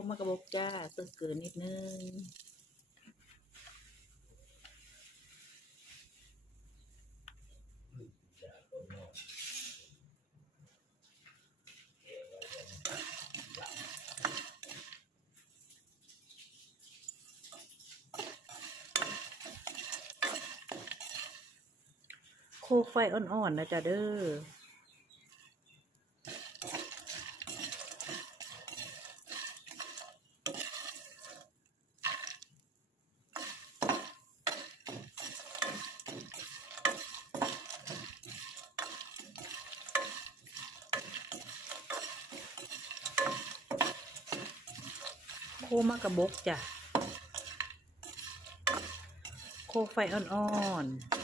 มมากระบอกจ้าเพิ่งเกินนิดนึงโคกไฟอ่อนๆนะจ๊ะเด้อโคมากระบอกจ้ะโคกไฟอ่อนๆ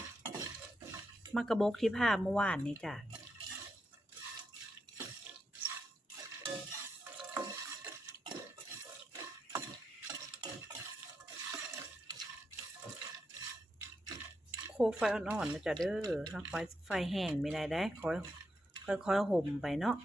มากระบอกที่ผ่าเมื่อวานนี้จ้ะโคกไฟอ่อนๆนะจ๊ะเด้อถ้าไฟแห้งไม่ได้ค่อยห่มไปเนาะ